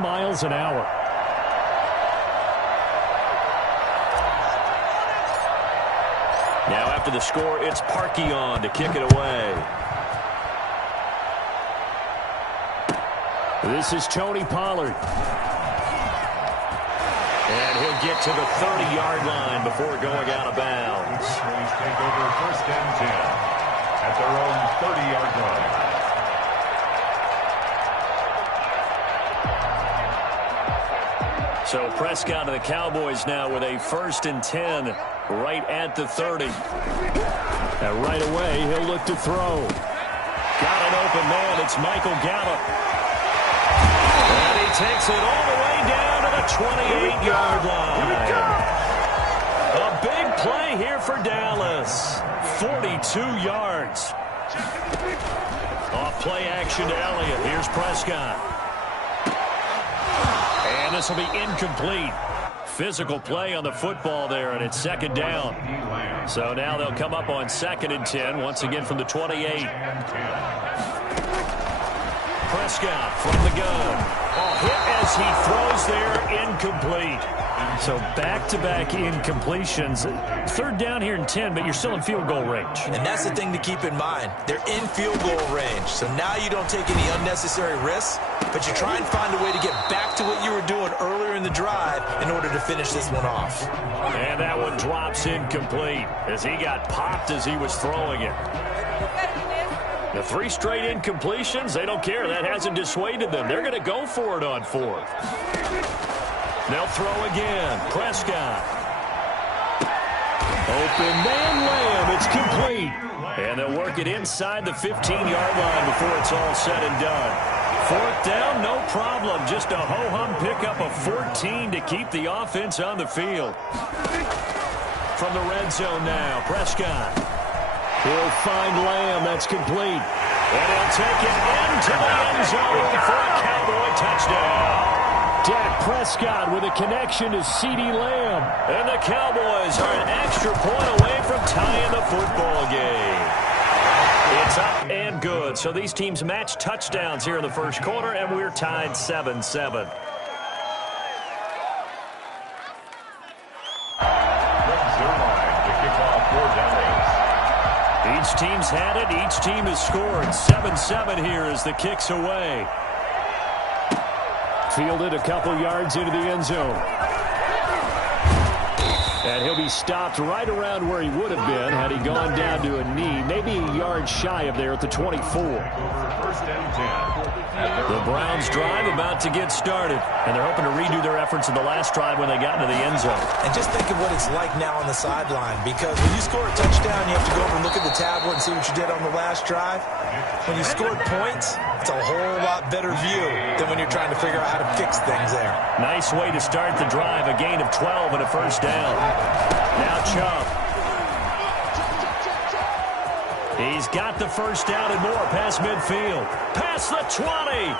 miles an hour. Now after the score, it's Parkey on to kick it away. This is Tony Pollard. And he'll get to the 30-yard line before going out of bounds. Please take over 1st and 10 at their own 30-yard line. So Prescott of the Cowboys now with a 1st and 10 right at the 30. And right away, he'll look to throw. Got an open man. It's Michael Gallup. And he takes it all the way down to the 28-yard line. A big play here for Dallas. 42 yards. Off play action to Elliott. Here's Prescott. And this will be incomplete. Physical play on the football there, and it's 2nd down. So now they'll come up on 2nd and 10, once again from the 28. Prescott from the gun. Hit as he throws there, incomplete. So back-to-back incompletions. 3rd down here and 10, but you're still in field goal range. And that's the thing to keep in mind. They're in field goal range. So now you don't take any unnecessary risks, but you try and find a way to get back to what you were doing earlier in the drive in order to finish this one off. And that one drops incomplete as he got popped as he was throwing it. The 3 straight incompletions, they don't care. That hasn't dissuaded them. They're going to go for it on 4th. They'll throw again. Prescott. Open man Lamb. It's complete. And they'll work it inside the 15-yard line before it's all said and done. 4th down, no problem. Just a ho-hum pickup of 14 to keep the offense on the field. From the red zone now, Prescott. He'll find Lamb. That's complete. And he'll take it into the end zone for a Cowboy touchdown. Dak Prescott with a connection to CeeDee Lamb. And the Cowboys are an extra point away from tying the football game. It's up and good. So these teams match touchdowns here in the 1st quarter, and we're tied 7-7. Each team's had it. Each team has scored. 7-7 here as the kick's away. Fielded a couple yards into the end zone. And he'll be stopped right around where he would have been had he gone down to a knee, maybe a yard shy of there at the 24. 1st and 10. The Browns drive about to get started, and they're hoping to redo their efforts in the last drive when they got into the end zone. And just think of what it's like now on the sideline, because when you score a touchdown, you have to go over and look at the tablet and see what you did on the last drive. When you scored points, it's a whole lot better view than when you're trying to figure out how to fix things there. Nice way to start the drive, a gain of 12 and a 1st down. Now Chubb. He's got the 1st down and more past midfield. Past the 20.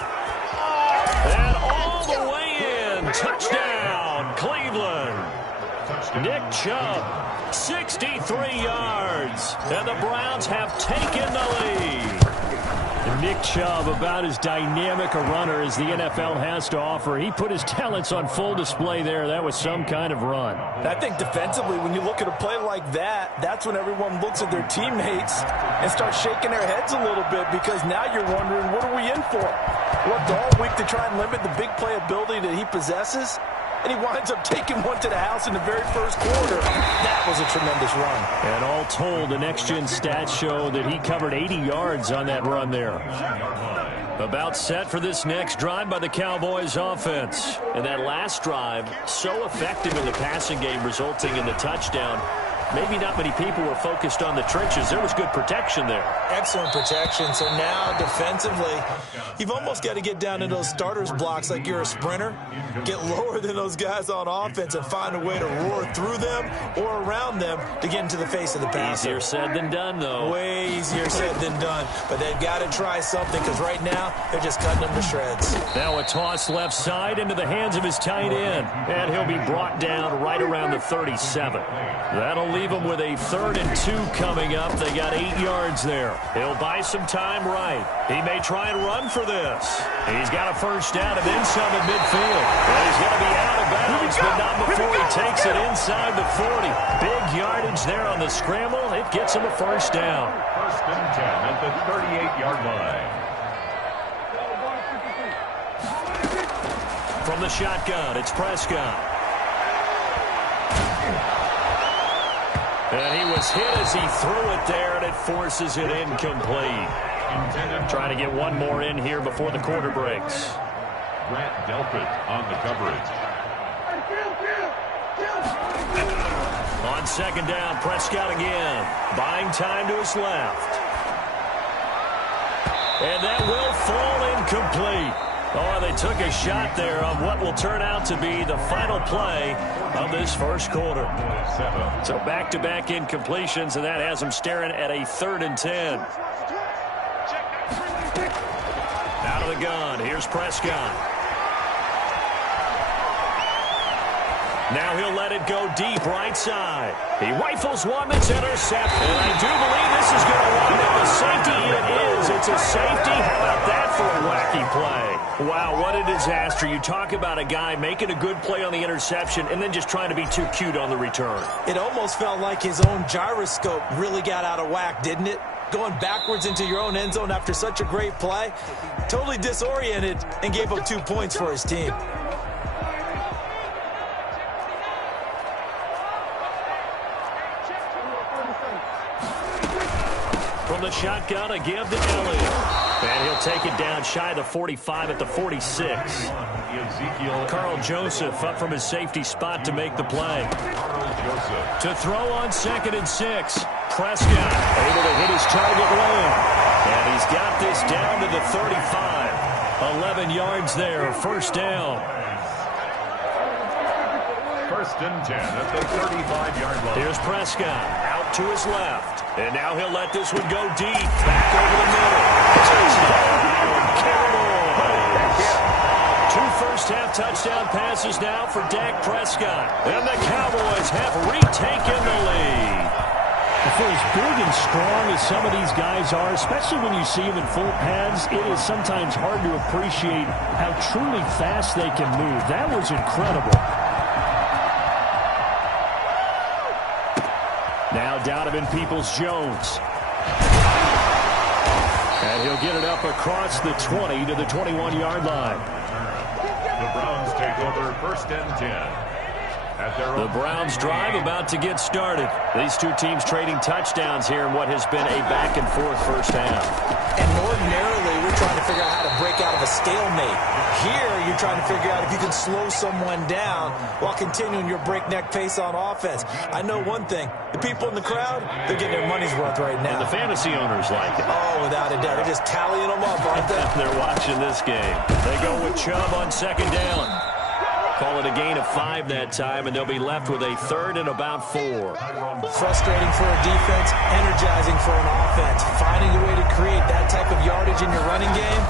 And all the way in. Touchdown, Cleveland. Nick Chubb, 63 yards. And the Browns have taken the lead. Nick Chubb, about as dynamic a runner as the NFL has to offer. He put his talents on full display there. That was some kind of run. I think defensively, when you look at a play like that, that's when everyone looks at their teammates and starts shaking their heads a little bit, because now you're wondering, what are we in for? Worked all week to try and limit the big playability that he possesses, and he winds up taking one to the house in the very 1st quarter. That was a tremendous run. And all told, the next-gen stats show that he covered 80 yards on that run there. About set for this next drive by the Cowboys offense. And that last drive, so effective in the passing game, resulting in the touchdown. Maybe not many people were focused on the trenches. There was good protection there. Excellent protection. So now defensively, you've almost got to get down in those starters blocks like you're a sprinter. Get lower than those guys on offense and find a way to roar through them or around them to get into the face of the passer. Easier said than done, though. Way easier said than done. But they've got to try something, because right now they're just cutting them to shreds. Now a toss left side into the hands of his tight end. And he'll be brought down right around the 37. That'll leave leave them with a 3rd and 2 coming up. They got 8 yards there. He'll buy some time right. He may try and run for this. He's got a first down and then some at midfield. And he's going to be out of bounds, but not before he takes it inside the 40. Big yardage there on the scramble. It gets him a first down. 1st and 10 at the 38-yard line. From the shotgun, it's Prescott. And he was hit as he threw it there, and it forces it incomplete. Trying to get one more in here before the quarter breaks. Grant Delpit on the coverage. On 2nd down, Prescott again. Buying time to his left. And that will fall incomplete. Oh, they took a shot there on what will turn out to be the final play of this first quarter. So back-to-back incompletions, and that has him staring at a 3rd and 10. Out of the gun, here's Prescott. Now he'll let it go deep right side. He rifles one that's intercepted. And I do believe this is going to wind up a safety. It is. It's a safety. How about that for a wacky play? Wow, what a disaster. You talk about a guy making a good play on the interception and then just trying to be too cute on the return. It almost felt like his own gyroscope really got out of whack, didn't it? Going backwards into your own end zone after such a great play. Totally disoriented and gave up 2 points for his team. From the shotgun, a give to Elliott. And he'll take it down shy of the 45 at the 46. Carl Joseph up from his safety spot to make the play. To throw on 2nd and 6. Prescott able to hit his target low. And he's got this down to the 35. 11 yards there, first down. 1st and 10 at the 35-yard line. Here's Prescott out to his left. And now he'll let this one go deep. Back over the middle. Touchdown, Cowboys. 2 first-half touchdown passes now for Dak Prescott. And the Cowboys have retaken the lead. For as big and strong as some of these guys are, especially when you see them in full pads, it is sometimes hard to appreciate how truly fast they can move. That was incredible. Now Donovan Peoples-Jones. And he'll get it up across the 20 to the 21-yard line. The Browns take over 1st and 10. The Browns drive about to get started. These two teams trading touchdowns here in what has been a back-and-forth first half. And ordinarily, we're trying to figure out how to break out of a stalemate. Here, you're trying to figure out if you can slow someone down while continuing your breakneck pace on offense. I know one thing. The people in the crowd, they're getting their money's worth right now. And the fantasy owners like it. Oh, without a doubt. They're just tallying them up, aren't they? They're watching this game. They go with Chubb on 2nd down. Call it a gain of 5 that time, and they'll be left with a 3rd and about 4. Frustrating for a defense, energizing for an offense. Finding a way to create that type of yardage in your running game,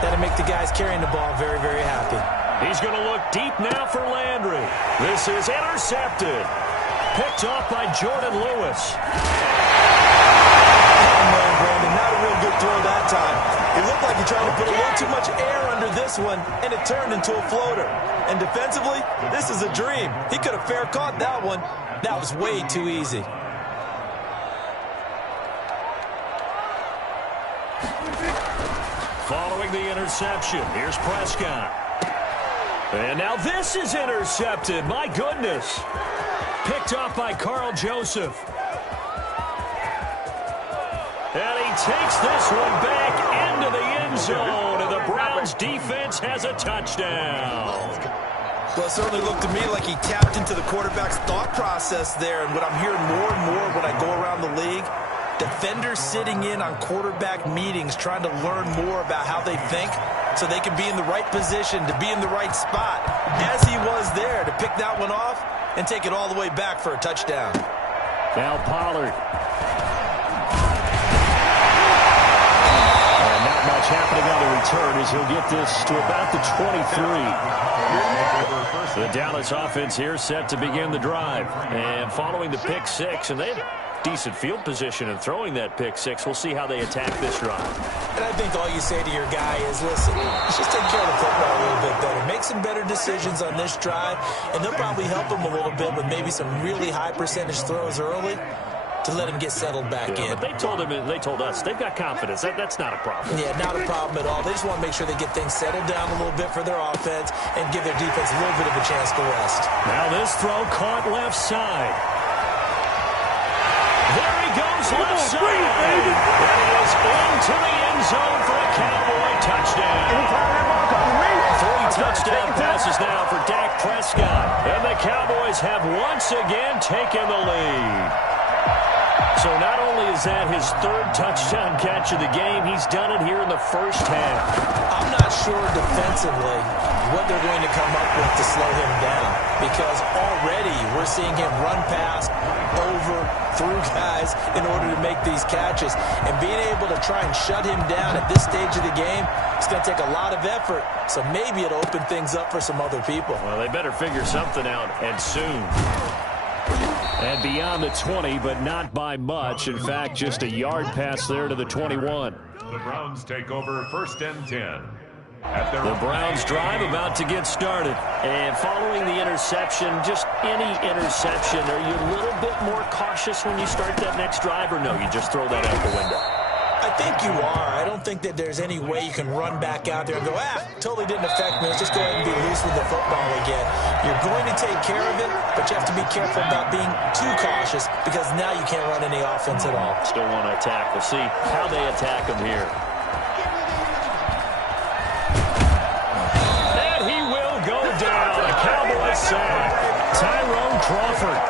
that'll make the guys carrying the ball very, very happy. He's going to look deep now for Landry. This is intercepted. Picked off by Jordan Lewis. Oh, man, Brandon, not a real good throw that time. It looked like he tried to put a little too much air under this one, and it turned into a floater. And defensively, this is a dream. He could have fair caught that one. That was way too easy. Following the interception, here's Prescott. And now this is intercepted. My goodness. Picked off by Carl Joseph. And he takes this one back into the end zone. And the Browns defense has a touchdown. Well, it certainly looked to me like he tapped into the quarterback's thought process there. And what I'm hearing more and more when I go around the league, defenders sitting in on quarterback meetings trying to learn more about how they think so they can be in the right position, to be in the right spot, as he was there, to pick that one off and take it all the way back for a touchdown. Now Pollard. And not much happening on the return as he'll get this to about the 23. first. The Dallas offense here set to begin the drive. And following the pick six, and they have decent field position in throwing that pick six. We'll see how they attack this drive. And I think all you say to your guy is, listen, let's just take care of the football a little bit better. Make some better decisions on this drive, and they'll probably help him a little bit with maybe some really high percentage throws early to let him get settled back in. But they told us they've got confidence. That's not a problem. Yeah, not a problem at all. They just want to make sure they get things settled down a little bit for their offense and give their defense a little bit of a chance to rest. Now this throw caught left side. There he goes left side. And he is into the end zone for a Cowboy touchdown. 3 touchdown passes now for Dak Prescott. And the Cowboys have once again taken the lead. So not only is that his 3rd touchdown catch of the game, he's done it here in the first half. I'm not sure defensively what they're going to come up with to slow him down, because already we're seeing him run past, over, through guys in order to make these catches. And being able to try and shut him down at this stage of the game, it's going to take a lot of effort. So maybe it'll open things up for some other people. Well, they better figure something out, and soon. And beyond the 20, but not by much. In fact, just a yard pass there to the 21. The Browns take over 1st and 10. The Browns drive about to get started. And following the interception, just any interception, are you a little bit more cautious when you start that next drive, or no, you just throw that out the window? I think you are. I don't think that there's any way you can run back out there and go, totally didn't affect me. Let's just go ahead and be loose with the football again. You're going to take care of it, but you have to be careful about being too cautious, because now you can't run any offense at all. Still want to attack. We'll see how they attack him here. And he will go down. A Cowboy sack. Tyrone Crawford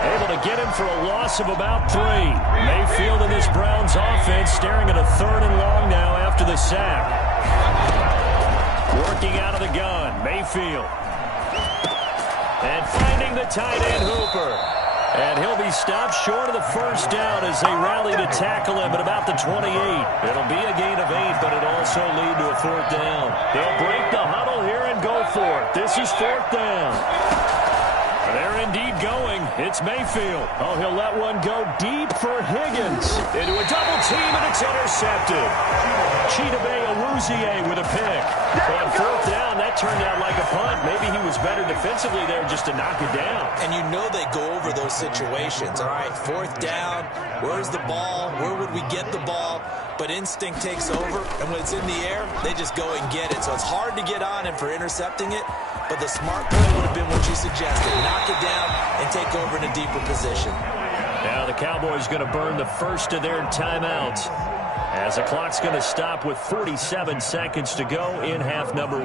able to get him for a loss of about 3. Mayfield and this Browns offense staring at a 3rd and long now after the sack. Working out of the gun, Mayfield. And finding the tight end Hooper. And he'll be stopped short of the first down as they rally to tackle him at about the 28. It'll be a gain of 8, but it'll also lead to a 4th down. They'll break the huddle here and go for it. This is 4th down. They're indeed going. It's Mayfield. Oh, he'll let one go deep for Higgins. Into a double team, and it's intercepted. Chidobe Awuzie with a pick. On 4th down, that turned out like a punt. Maybe he was better defensively there just to knock it down. And you know they go over those situations. All right, 4th down, where's the ball? Where would we get the ball? But instinct takes over, and when it's in the air, they just go and get it. So it's hard to get on him for intercepting it, but the smart play would have been what you suggested. Knock it down and take over in a deeper position. Now the Cowboys going to burn the first of their timeouts, as the clock's going to stop with 47 seconds to go in half number 1.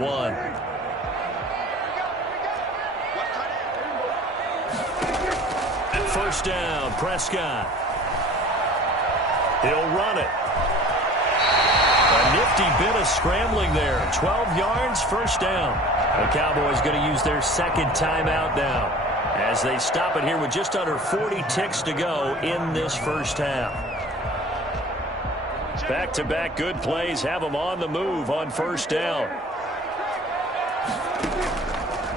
First down, Prescott. He'll run it. A nifty bit of scrambling there. 12 yards, first down. The Cowboys going to use their 2nd timeout now, as they stop it here with just under 40 ticks to go in this first half. Back-to-back good plays have them on the move on 1st down.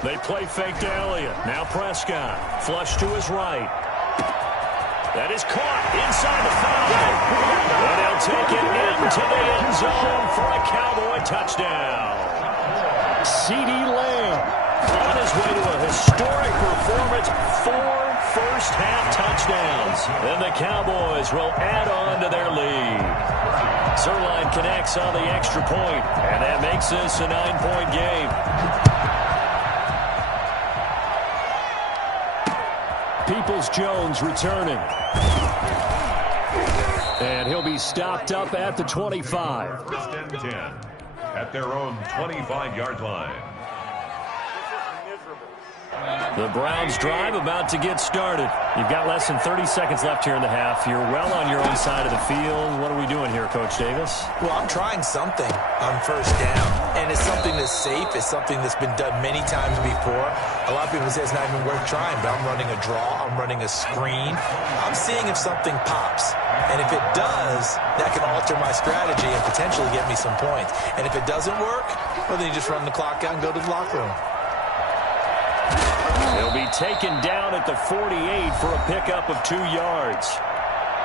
They play fake to Elliott. Now Prescott. Flush to his right. That is caught inside the 5. And they'll take it into the end zone for a Cowboy touchdown. CeeDee Lamb on his way to a historic performance. 4 first-half touchdowns. And the Cowboys will add on to their lead. Zerline connects on the extra point, and that makes this a 9-point game. Peoples-Jones returning. And he'll be stopped up at the 25. 1st and 10 at their own 25-yard line. The Browns drive about to get started. You've got less than 30 seconds left here in the half. You're well on your own side of the field. What are we doing here, Coach Davis? Well, I'm trying something on 1st down, and it's something that's safe. It's something that's been done many times before. A lot of people say it's not even worth trying, but I'm running a draw. I'm running a screen. I'm seeing if something pops. And if it does, that can alter my strategy and potentially get me some points. And if it doesn't work, well, then you just run the clock out and go to the locker room. He'll be taken down at the 48 for a pickup of 2 yards.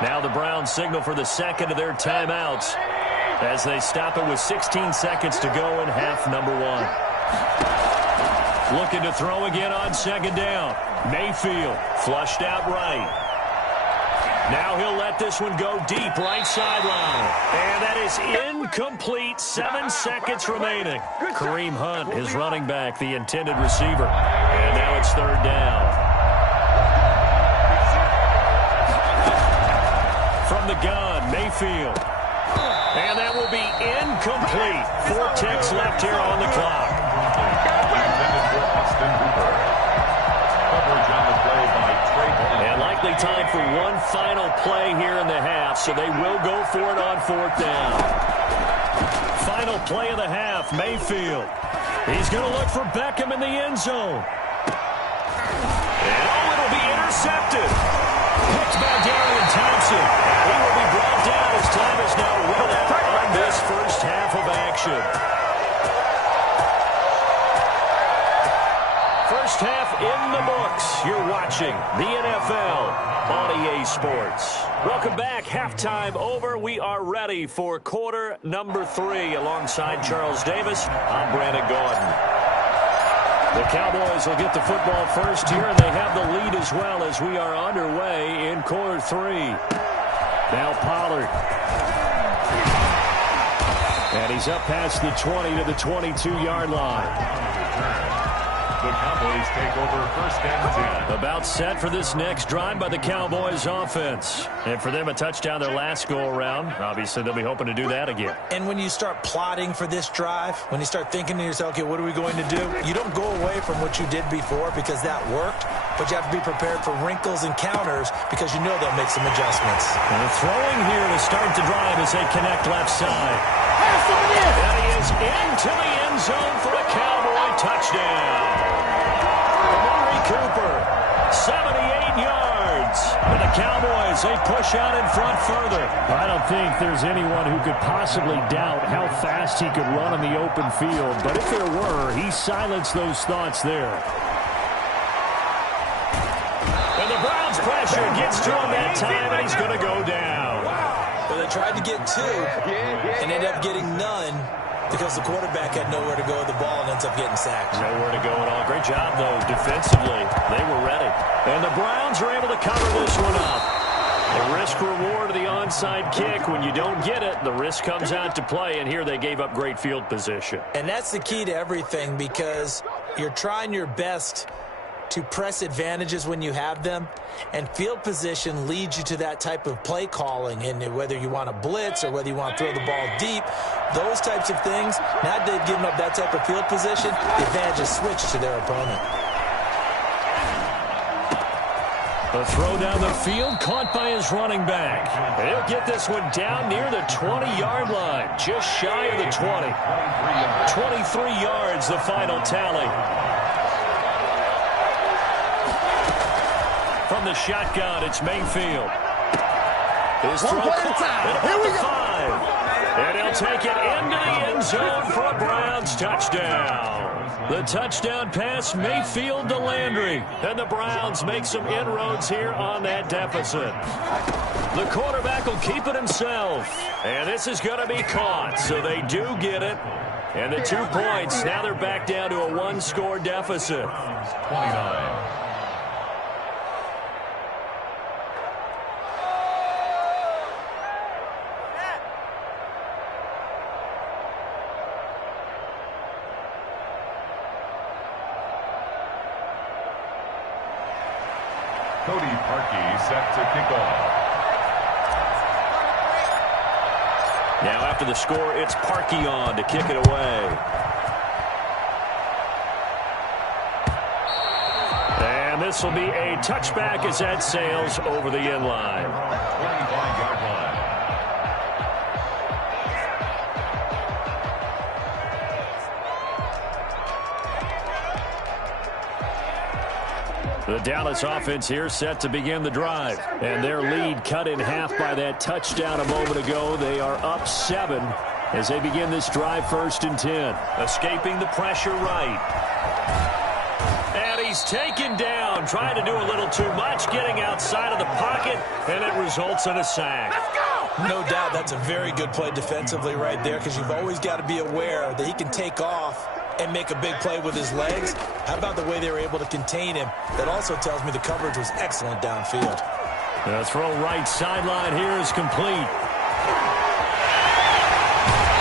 Now the Browns signal for the second of their timeouts as they stop it with 16 seconds to go in half number 1. Looking to throw again on second down. Mayfield flushed out right. Now he'll let this one go deep right sideline. And that is incomplete. 7 seconds remaining. Kareem Hunt, his running back, the intended receiver. And now it's third down. From the gun, Mayfield. And that will be incomplete. 4 ticks left here on the clock. Intended for Austin Hooper. Coverage on the play by Trey. And likely time for one final play here in the half, so they will go for it on 4th down. Final play of the half, Mayfield. He's going to look for Beckham in the end zone. And it'll be intercepted. Picked by Darian Thompson. He will be brought down as time is now run out on this first half of action. First half in the books. You're watching the NFL on EA Sports. Welcome back. Halftime over. We are ready for quarter number 3. Alongside Charles Davis, I'm Brandon Gordon. The Cowboys will get the football first here, and they have the lead as well as we are underway in quarter 3. Now Pollard. And he's up past the 20 to the 22-yard line. The Cowboys take over first and 10. About set for this next drive by the Cowboys offense. And for them, a touchdown their last go-around. Obviously, they'll be hoping to do that again. And when you start plotting for this drive, when you start thinking to yourself, okay, what are we going to do? You don't go away from what you did before because that worked, but you have to be prepared for wrinkles and counters because you know they'll make some adjustments. And throwing here to start the drive as they connect left side. And he is into the end zone for a Cowboy touchdown. Cooper, 78 yards. And the Cowboys, they push out in front further. I don't think there's anyone who could possibly doubt how fast he could run in the open field. But if there were, he silenced those thoughts there. And the Browns' pressure gets to him that time, and he's going to go down. Well, they tried to get 2 and ended up getting none. Because the quarterback had nowhere to go with the ball and ends up getting sacked. Nowhere to go at all. Great job, though, defensively. They were ready. And the Browns are able to cover this one up. The risk-reward of the onside kick. When you don't get it, the risk comes out to play, and here they gave up great field position. And that's the key to everything because you're trying your best to press advantages when you have them, and field position leads you to that type of play calling, and whether you want to blitz or whether you want to throw the ball deep, those types of things, now that they've given up that type of field position, the advantage is switched to their opponent. A throw down the field, caught by his running back. And he'll get this one down near the 20-yard line, just shy of the 20. 23 yards, the final tally. From the shotgun, it's Mayfield. His throw caught at the 5. And he'll take it into the end zone for a Browns touchdown. The touchdown pass, Mayfield to Landry. And the Browns make some inroads here on that deficit. The quarterback will keep it himself. And this is going to be caught, so they do get it. And the 2 points, now they're back down to a 1-score deficit. 29. Cody Parkey set to kick off. Now after the score, it's Parkey on to kick it away. And this will be a touchback as that sails over the end line. 25-yard line. The Dallas offense here set to begin the drive. And their lead cut in half by that touchdown a moment ago. They are up 7 as they begin this drive 1st and 10. Escaping the pressure right. And he he's taken down, trying to do a little too much, getting outside of the pocket, and it results in a sack. No doubt that's a very good play defensively right there, because you've always got to be aware that he can take off and make a big play with his legs. How about the way they were able to contain him? That also tells me the coverage was excellent downfield. The throw right sideline here is complete.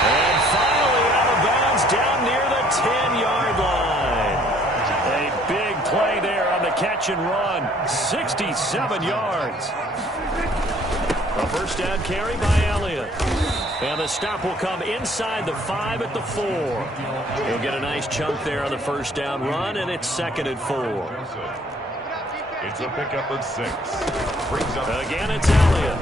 And finally out of bounds down near the 10-yard line. A big play there on the catch and run. 67 yards. A first down carry by Elliott. And the stop will come inside the 5 at the 4. He'll get a nice chunk there on the first down run, and it's 2nd and 4. It's a pickup of 6. Again, it's Elliott.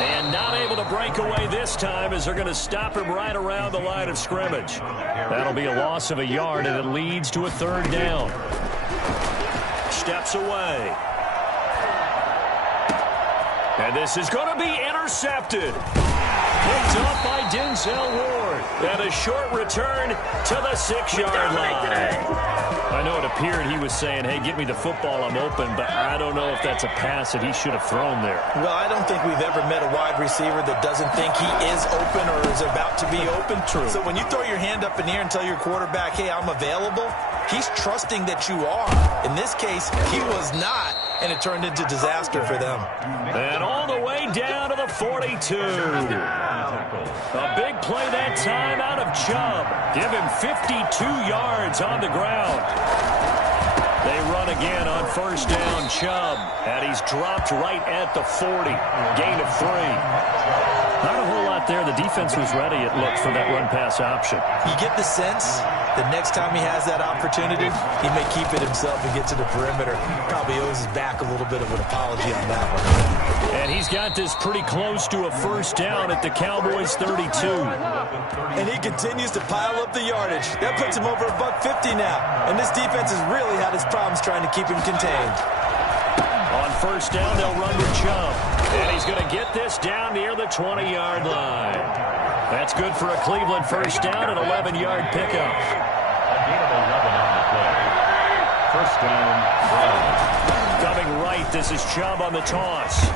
And not able to break away this time as they're going to stop him right around the line of scrimmage. That'll be a loss of a yard, and it leads to a 3rd down. Steps away. And this is going to be intercepted. Picked off by Denzel Ward. And a short return to the 6-yard line. I know it appeared he was saying, hey, get me the football, I'm open, but I don't know if that's a pass that he should have thrown there. Well, I don't think we've ever met a wide receiver that doesn't think he is open or is about to be open. True. So when you throw your hand up in the air and tell your quarterback, hey, I'm available, he's trusting that you are. In this case, he was not, and it turned into disaster for them. And all the way down to the 42. A big play that time out of Chubb. Give him 52 yards on the ground. They run again on first down, Chubb. And he's dropped right at the 40. Gain of 3. Not a whole lot there. The defense was ready, it looked, for that run-pass option. You get the sense that next time he has that opportunity, he may keep it himself and get to the perimeter. Probably owes his back a little bit of an apology on that one. And he's got this pretty close to a first down at the Cowboys' 32. And he continues to pile up the yardage. That puts him over $150 now. And this defense has really had its problems trying to keep him contained. On first down, they'll run with Chubb. And he's going to get this down near the 20-yard line. That's good for a Cleveland first down, an 11-yard pickup. A gain of 11 on the play. First down, Browns. Coming right, this is Chubb on the toss.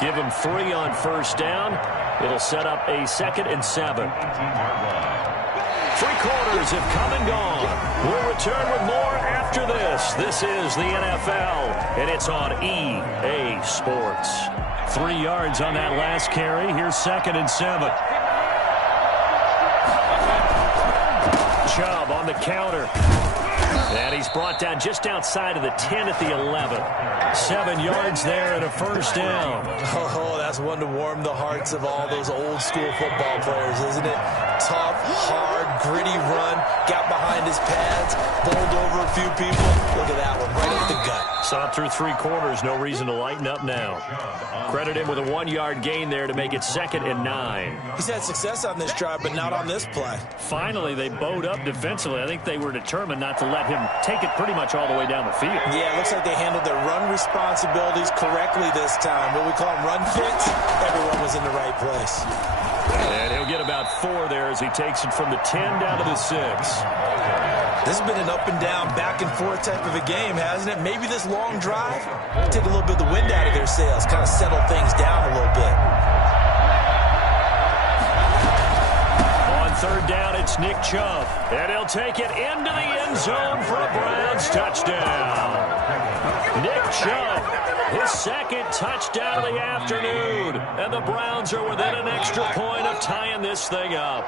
Give him 3 on first down. It'll set up a 2nd and 7. 3 quarters have come and gone. We'll return with more after this. This is the NFL, and it's on EA Sports. 3 yards on that last carry. Here's 2nd and 7. Chubb on the counter. And he's brought down just outside of the 10 at the 11. 7 yards there and a first down. Oh, that's one to warm the hearts of all those old school football players, isn't it? Tough, hard, gritty run. Got behind his pads, bowled over a few people. Look at that one, right up the gut. Saw through 3 quarters, no reason to lighten up now. Credit him with a 1-yard gain there to make it 2nd and 9. He's had success on this drive, but not on this play. Finally, they bowed up defensively. I think they were determined not to let him take it pretty much all the way down the field. Yeah, it looks like they handled their run responsibilities correctly this time. What we call them run fits, everyone was in the right place. And he'll get about 4 there as he takes it from the 10 down to the 6. This has been an up and down, back and forth type of a game, hasn't it? Maybe this long drive take a little bit of the wind out of their sails, kind of settle things down a little bit. On third down, it's Nick Chubb. And he'll take it into the end zone for a Browns touchdown. Nick Chubb, his 2nd touchdown of the afternoon. And the Browns are within an extra point of tying this thing up.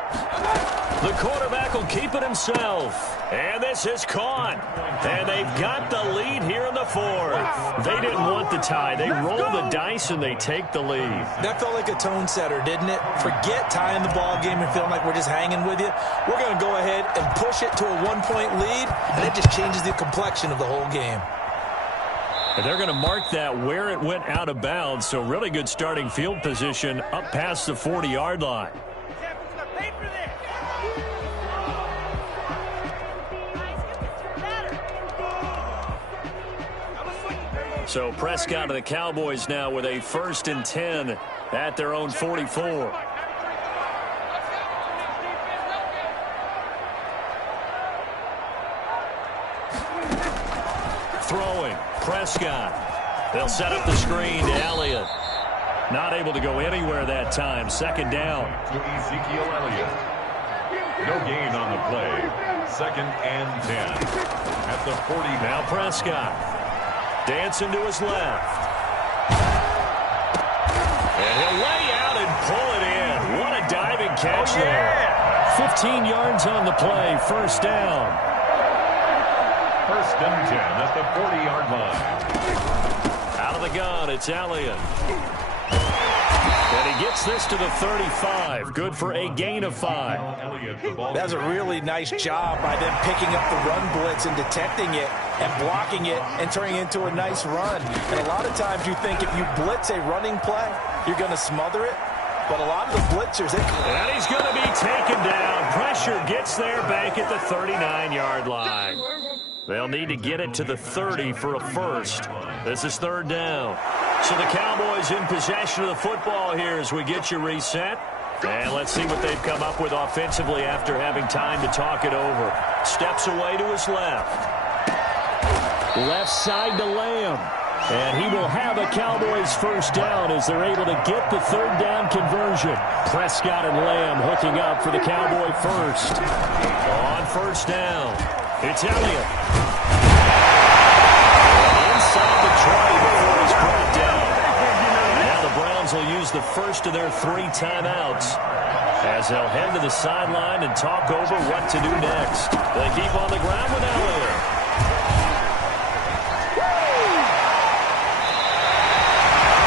The quarterback will keep it himself. And this is caught. And they've got the lead here in the 4th. They didn't want the tie. They roll the dice and they take the lead. That felt like a tone setter, didn't it? Forget tying the ball game and feeling like we're just hanging with you. We're going to go ahead and push it to a 1-point lead, and it just changes the complexion of the whole game. And they're going to mark that where it went out of bounds, so really good starting field position up past the 40-yard line. So Prescott of the Cowboys now with a 1st and 10 at their own 44. throwing. Prescott. They'll set up the screen to Elliott. Not able to go anywhere that time. Second down. To Ezekiel Elliott. No gain on the play. 2nd and 10. At the 40. Now Prescott. Dancing to his left. And he'll lay out and pull it in. What a diving catch there. 15 yards on the play. First down. 1st and 10 at the 40-yard line. Out of the gun, it's Elliott. And he gets this to the 35. Good for a gain of 5. That's a really nice job by them picking up the run blitz and detecting it and blocking it and turning it into a nice run. And a lot of times you think if you blitz a running play, you're going to smother it. But a lot of the blitzers, and he's going to be taken down. Pressure gets there back at the 39-yard line. They'll need to get it to the 30 for a first. This is 3rd down. So the Cowboys in possession of the football here as we get you reset. And let's see what they've come up with offensively after having time to talk it over. Steps away to his left. Left side to Lamb. And he will have a Cowboys first down as they're able to get the 3rd down conversion. Prescott and Lamb hooking up for the Cowboy first. On 1st down, it's Elliott. Inside the 20 before he's brought down. Now the Browns will use the first of their 3 timeouts as they'll head to the sideline and talk over what to do next. They keep on the ground with Elliott.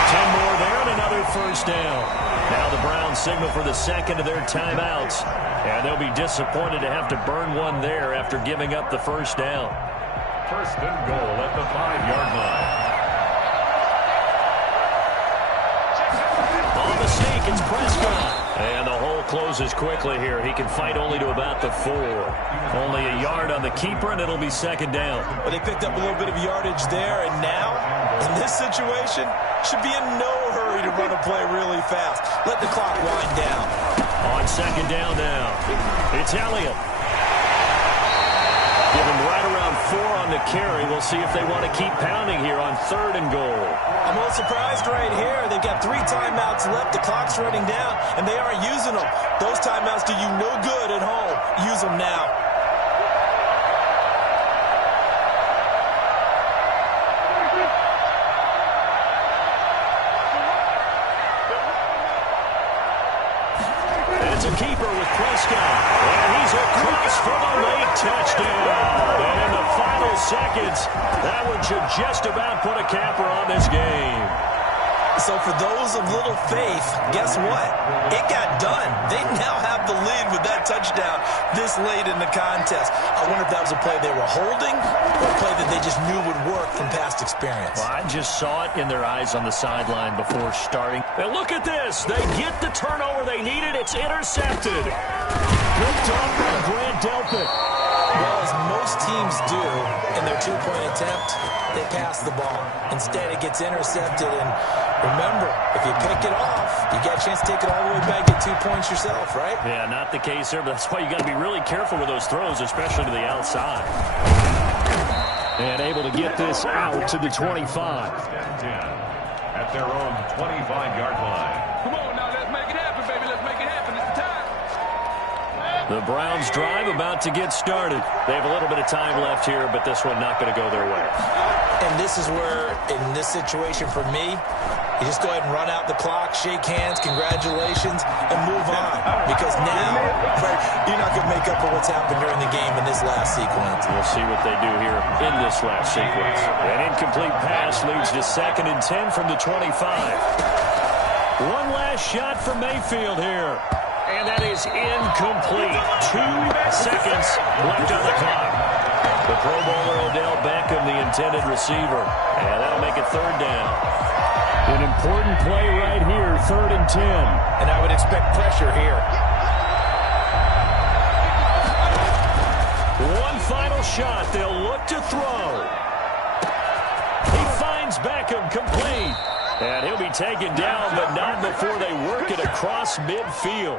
10 more there and another first down. Now the Browns signal for the 2nd of their timeouts. And they'll be disappointed to have to burn one there after giving up the first down. 1st and goal at the 5-yard line. On the sneak, it's Prescott. And the hole closes quickly here. He can fight only to about the 4. Only a yard on the keeper, and it'll be 2nd down. but they picked up a little bit of yardage there. And now, in this situation, should be in no hurry to run a play really fast. Let the clock wind down. On 2nd down now, it's Elliott. Give him right around 4 on the carry. We'll see if they want to keep pounding here on 3rd and goal. I'm a little surprised right here. They've got 3 timeouts left. The clock's running down, and they aren't using them. Those timeouts do you no good at home. Use them now. It's a keeper with Prescott. And he's across for the late touchdown. And in the final seconds, that one should just about put a capper on this game. So for those of little faith, guess what? It got done. They now have the lead with that touchdown this late in the contest. I wonder if that was a play they were holding or a play that they just knew would work from past experience. Well, I just saw it in their eyes on the sideline before starting. And look at this. They get the turnover they needed. It's intercepted. Picked off by Grant Delpit. Well, as most teams do in their 2-point attempt, they pass the ball. Instead, it gets intercepted. And remember, if you pick it off, you get a chance to take it all the way back, get 2 points yourself, right? Yeah, not the case there, but that's why you got to be really careful with those throws, especially to the outside. And able to get this out to the 25. At their own 25-yard line. Come on now, let's make it happen, baby. Let's make it happen. It's time. The Browns drive about to get started. They have a little bit of time left here, but this one not going to go their way. And this is where, in this situation for me, you just go ahead and run out the clock, shake hands, congratulations, and move on. Because now, you're not going to make up for what's happened during the game in this last sequence. We'll see what they do here in this last sequence. An incomplete pass leads to 2nd and 10 from the 25. One last shot for Mayfield here. And that is incomplete. 2 seconds left on the clock. The Pro Bowler Odell Beckham, the intended receiver. And that'll make it 3rd down. An important play right here, 3rd and 10. And I would expect pressure here. One final shot. They'll look to throw. He finds Beckham complete. And he'll be taken down, but not before they work it across midfield.